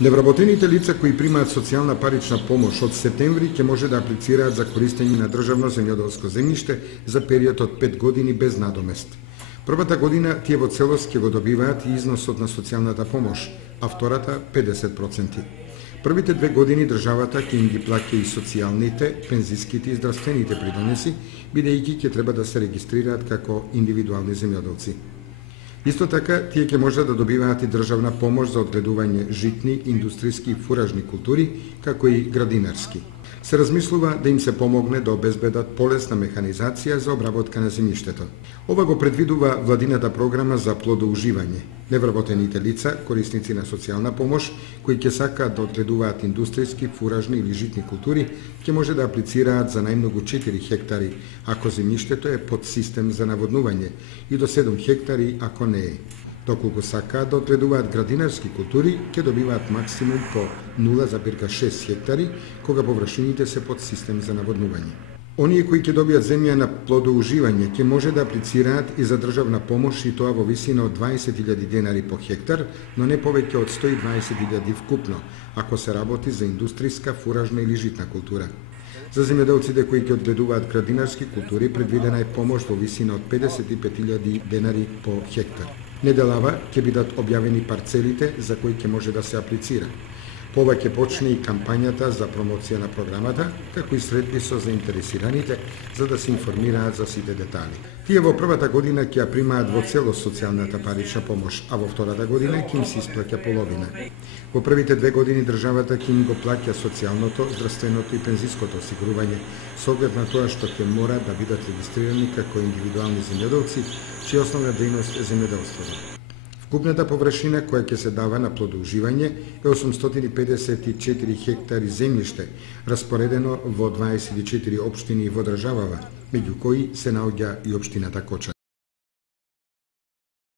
Невработените лица кои примаат социјална парична помош од септември ќе може да аплицираат за користење на државно земјоделско земјиште за период од 5 години без надомест. Првата година тие во целост ќе го добиваат и износот на социјалната помош, а втората 50%. Првите 2 години државата ќе им ги плаќа и социјалните, пензиските и здравствените придонеси, бидејќи ќе треба да се регистрираат како индивидуални земјоделци. Исто така, тие ќе може да добиваат и државна помош за одгледување житни, индустријски и фуражни култури, како и градинарски. Се размислува да им се помогне да обезбедат полесна механизација за обработка на земјиштето. Ова го предвидува владината програма за плодоуживање. Невработените лица, корисници на социјална помош, кои ќе сакаат да одгледуваат индустријски, фуражни или житни култури, ќе може да аплицираат за најмногу 4 хектари, ако земјиштето е под систем за наводнување, и до 7 хектари ако не е. Доколку сакаат да одгледуваат градинарски култури, ќе добиваат максимум по 0,6 хектари, кога површините се под систем за наводнување. Оние кои ќе добијат земја на плодоуживање ќе може да аплицираат и за државна помош, и тоа во висина од 20.000 денари по хектар, но не повеќе од 120.000 вкупно, ако се работи за индустријска, фуражна или житна култура. За земјоделците кои ќе одгледуваат градинарски култури предвидена е помош во висина од 55.000 денари по хектар. Неделава ќе бидат објавени парцелите за кои ќе може да се аплицира. По ова ќе почне и кампањата за промоција на програмата, како и средби со заинтересираните, за да се информираат за сите детали. Тие во првата година ќе ја примаат во целост социјалната парична помош, а во втората година ќе им се исплаќа половина. Во првите 2 години државата ќе им го плаќа социјалното, здравственото и пензиското осигурување, со оглед на тоа што ќе мора да бидат регистрирани како индивидуални земјоделци, чија основна дејност е земјоделството. Вкупната површина која ќе се дава на плодоуживање е 854 хектари земјиште, распоредено во 24 општини во државава, меѓу кои се наоѓа и општината Кочани.